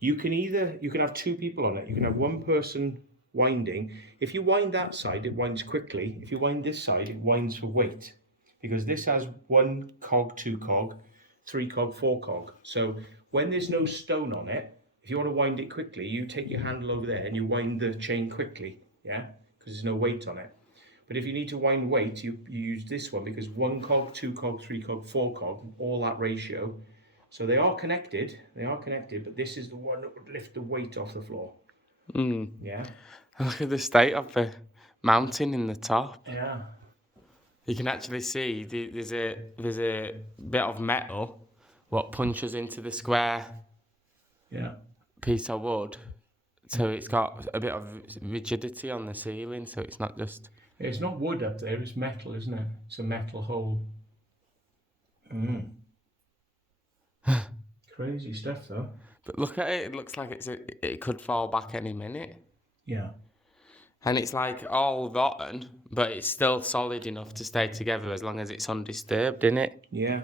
you can have two people on it. You can have one person winding. If you wind that side, it winds quickly. If you wind this side, it winds for weight, because this has 1 cog, 2 cog, 3 cog, 4 cog. So when there's no stone on it, if you want to wind it quickly, you take your handle over there and you wind the chain quickly, yeah, because there's no weight on it. But if you need to wind weight, you use this one, because 1 cog, 2 cog, 3 cog, 4 cog, all that ratio. So they are connected, but this is the one that would lift the weight off the floor. Yeah. Look at the state of the mountain in the top. Yeah. You can actually see there's a bit of metal what punches into the square piece of wood. So it's got a bit of rigidity on the ceiling, so it's not just... It's not wood up there, it's metal, isn't it? It's a metal hole. Crazy stuff though. But look at it, it looks like it could fall back any minute. Yeah. And it's like all rotten, but it's still solid enough to stay together as long as it's undisturbed, isn't it? Yeah.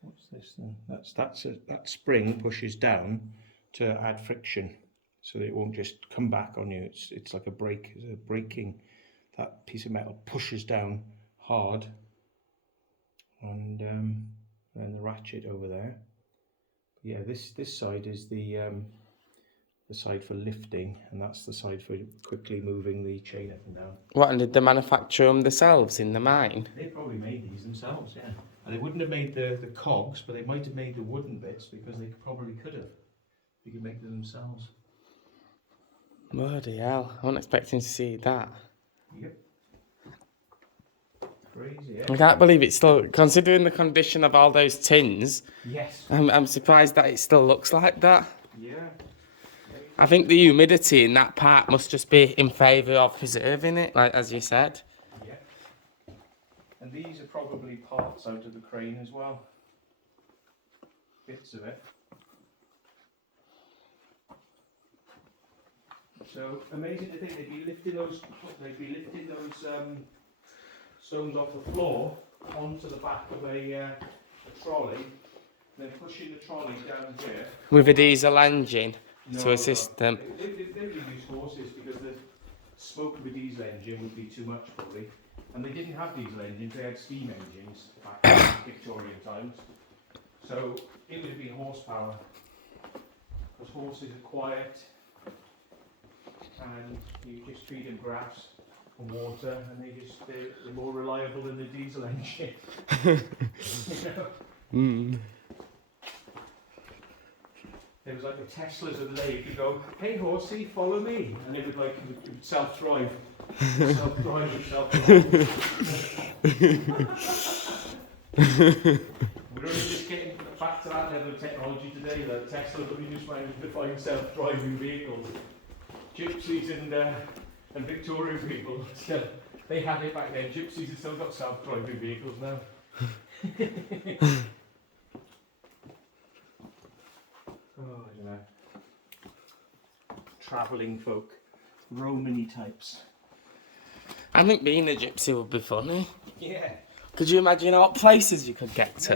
What's this then? That spring pushes down to add friction, so that it won't just come back on you. It's like a brake. It's a braking. That piece of metal pushes down hard, and then the ratchet over there. Yeah, this side is the side for lifting, and that's the side for quickly moving the chain up and down. What, and did they manufacture them themselves in the mine? They probably made these themselves, yeah. And they wouldn't have made the cogs, but they might have made the wooden bits, because they probably could have. They could make them themselves. Bloody hell, I wasn't expecting to see that. Yep. Crazy, I can't believe it's still, considering the condition of all those tins, Yes. I'm surprised that it still looks like that. Yeah. I think the humidity in that part must just be in favour of preserving it, like as you said. Yeah. And these are probably parts out of the crane as well. Bits of it. So amazing to think they'd be lifting those stones off the floor onto the back of a trolley, then pushing the trolley down here. With a diesel engine No, to assist them. They would use horses because the smoke of a diesel engine would be too much probably. And they didn't have diesel engines, they had steam engines back in Victorian times. So it would be horsepower. Because horses are quiet and you just feed them grass and water and they're more reliable than the diesel engine. You know? Mm. There was like the Teslas of the day. You could go, hey horsey, follow me. And it would self-drive. Self-drive itself. We're only just getting back to that level of technology today that Tesla will be just managing to find self-driving vehicles. Gypsies and Victorian people, still, they had it back then. Gypsies have still got self-driving vehicles now. Oh, I don't know. Travelling folk, Romany types. I think being a gypsy would be funny. Yeah. Could you imagine all places you could get to?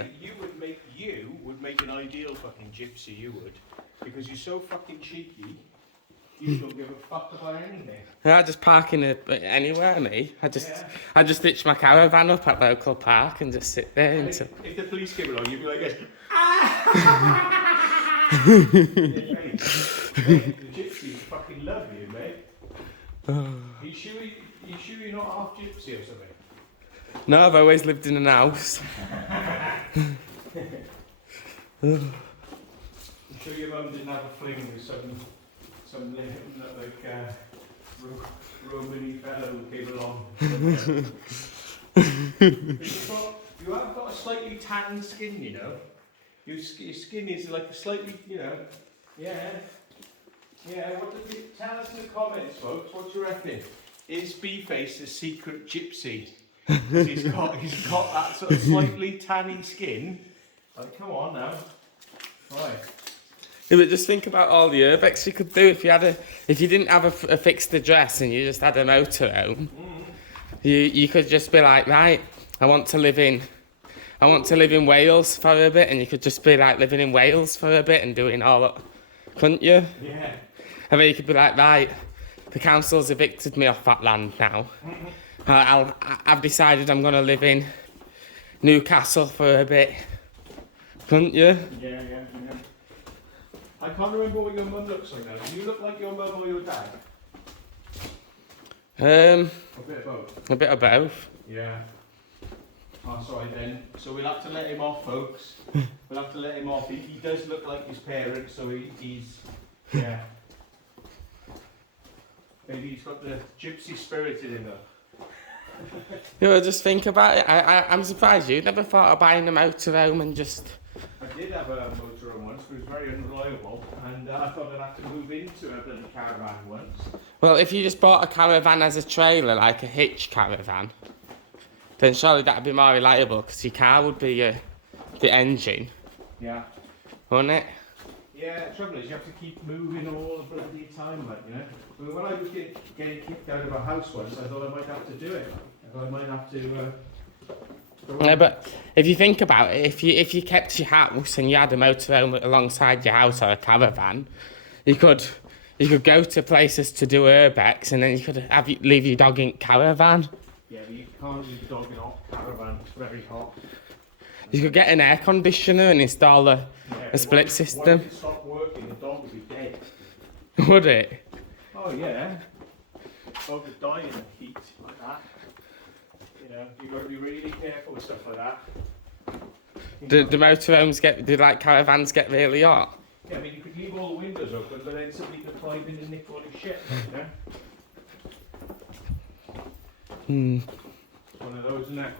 Mate, you would make an ideal fucking gypsy, you would. Because you're so fucking cheeky, you don't give a fuck about anything. I just park anywhere, me. I just ditch my caravan up at local park and just sit there And until... if the police came along, you'd be like this. Mate, the gypsies fucking love you, mate. Are you sure you're not half gypsy or something? No, I've always lived in an house. I'm sure your mum didn't have a fling with some like Romany fellow who came along. You have got a slightly tan skin, you know. Your skin is like a slightly, you know. Yeah. Yeah, tell us in the comments, folks, what do you reckon? Is Beface a secret gypsy? He's got that sort of slightly tanny skin. Like, come on now. Right. Yeah, but just think about all the urbex you could do if you didn't have a fixed address and you just had a motorhome. You could just be like, right, I want to live in Wales for a bit, and you could just be like living in Wales for a bit and doing all that, couldn't you? Yeah. And then you could be like, right, the council's evicted me off that land now. I've decided I'm going to live in Newcastle for a bit. Couldn't you? Yeah. I can't remember what your mum looks like now. Do you look like your mum or your dad? A bit of both. A bit of both. Yeah. Oh, sorry then. So we'll have to let him off, folks. We'll have to let him off. He does look like his parents, so he's... Yeah. Maybe he's got the gypsy spirit in him though. You know, just think about it. I'm surprised you never thought of buying a motorhome and just... I did have a motorhome once, but it was very unreliable, and I thought I'd have to move into a bloody caravan once. Well, if you just bought a caravan as a trailer, like a hitch caravan, then surely that'd be more reliable, because your car would be the engine, Yeah. wouldn't it? Yeah, the trouble is you have to keep moving all the bloody time, like, you know. But when I was getting kicked out of a house once, I thought I might have to do it. I thought I might have to... Yeah, but if you think about it, if you kept your house and you had a motorhome alongside your house or a caravan, you could go to places to do urbex, and then you could leave your dog in caravan. Yeah, but you can't leave the dog in a hot caravan. It's very hot. You could get an air conditioner and install a split system. What if it stopped working? The dog would be dead. Would it? Oh yeah. The dog would die in the heat like that. You know, you've got to be really careful with stuff like that. Do motorhomes do like caravans get really hot? Yeah, I mean you could leave all the windows open, but then somebody could 5 in the nick all his shit, you know? It's one of those, isn't it?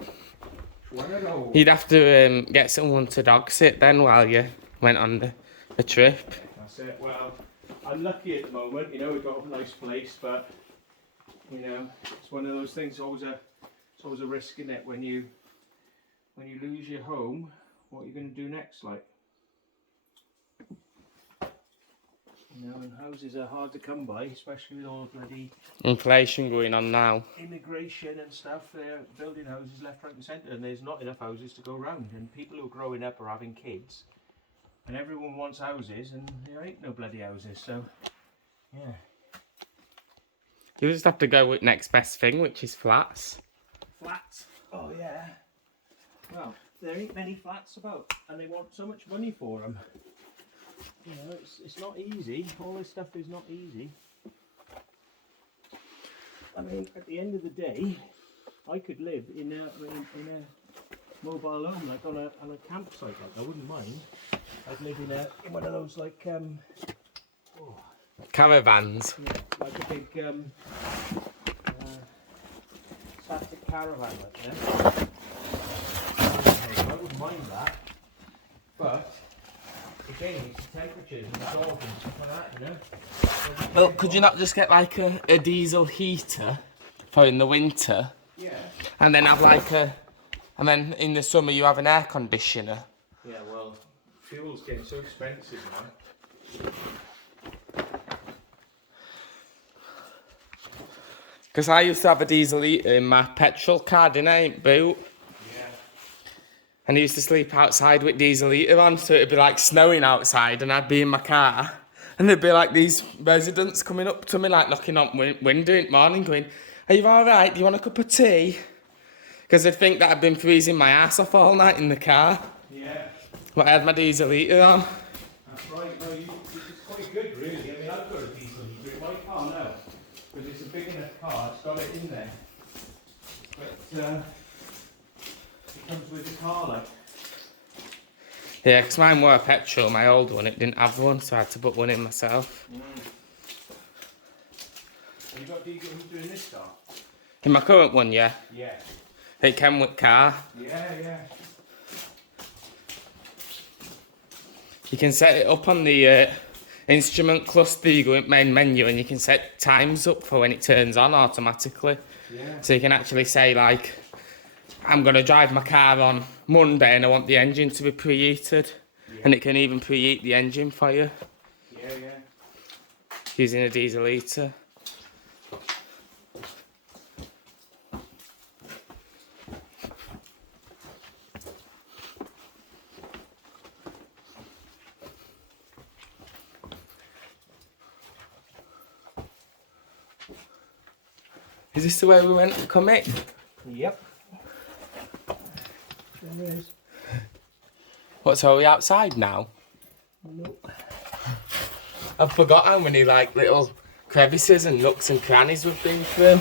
It's one of those. You'd have to get someone to dog sit then while you went on the trip. That's it. Well, I'm lucky at the moment, you know, we've got a nice place, but, you know, it's one of those things, it's always a risk, isn't it, when you lose your home, what are you going to do next, like? You know, and houses are hard to come by, especially with all the bloody Inflation going on now. immigration and stuff. They're building houses left, right and centre, and there's not enough houses to go around, and people who are growing up are having kids, and everyone wants houses, and there ain't no bloody houses, so, yeah. You just have to go with next best thing, which is flats. Flats? Oh yeah. Well, there ain't many flats about, and they want so much money for them. You know, it's not easy. All this stuff is not easy. I mean, at the end of the day, I could live in a mobile home, like on a campsite. Like, I wouldn't mind. I'd live in one of those like Caravans. yeah, like a big static caravan like that. I wouldn't mind that, but again, it's the temperatures and the dog and stuff like that, you know. Well, could you not just get like a diesel heater for in the winter? Yeah. And then have like and then in the summer you have an air conditioner. Yeah, well, fuel's getting so expensive now. Because I used to have a diesel heater in my petrol car, didn't I, boot? Yeah. And I used to sleep outside with diesel heater on, so it'd be like snowing outside and I'd be in my car. And there'd be like these residents coming up to me, like knocking on window in the morning going, "Are you alright? Do you want a cup of tea?" Because they'd think that I'd been freezing my ass off all night in the car. Yeah. But I had my diesel heater on. That's right. No, this is quite good, really. I mean, I've got a diesel heater in my car now, because it's a big enough car. It's got it in there. But it comes with the car, like. Yeah, because mine were petrol, my old one, it didn't have one, so I had to put one in myself. Have you got diesel heater in this car? In my current one, yeah. Yeah. It came with car. Yeah. You can set it up on the instrument cluster, you go in main menu and you can set times up for when it turns on automatically. Yeah. So you can actually say like, I'm going to drive my car on Monday and I want the engine to be preheated. Yeah. And it can even preheat the engine for you Yeah. using a diesel heater. Is this the way we went to come in? Yep. There is. What, so are we outside now? Nope. I've forgot how many like little crevices and nooks and crannies we've been through.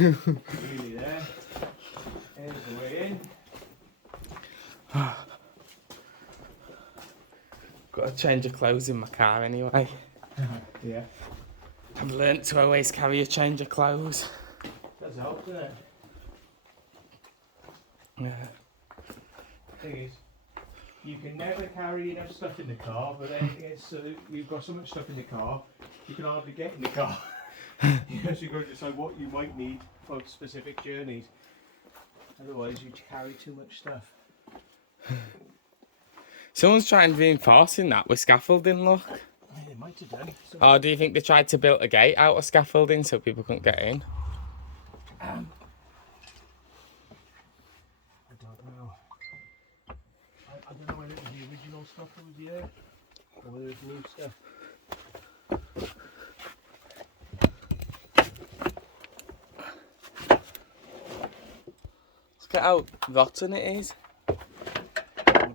Really there. There's the way in. Got to change of clothes in my car anyway. Yeah. I've learnt to always carry a change of clothes. Does help, doesn't it? Yeah. Thing is, you can never carry enough stuff in the car, but then it's you've got so much stuff in the car, you can hardly get in the car. You know, so you've got to decide what you might need for specific journeys. Otherwise, you carry too much stuff. Someone's trying to reinforcing that with scaffolding, look. I mean, they might have done. Or do you think they tried to build a gate out of scaffolding so people couldn't get in? I don't know. I don't know whether it was the original stuff that was here, or whether it's new stuff. Look at how rotten it is.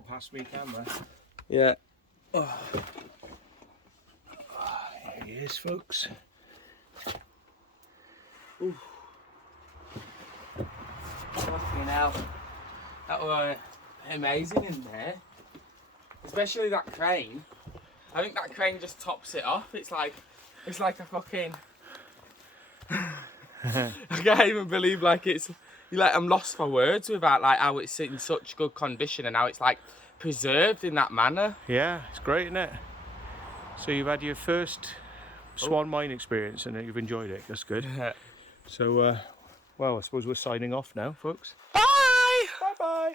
Pass me camera. Yeah. Oh. There he is, folks. Ooh. hell. That were amazing in there. Especially that crane. I think that crane just tops it off. It's like a fucking... I can't even believe like it's... I'm lost for words about like how it's in such good condition and how it's like preserved in that manner. Yeah, it's great, isn't it? So you've had your first swan mine experience and you've enjoyed it. That's good. So, well, I suppose we're signing off now, folks. Bye! Bye-bye!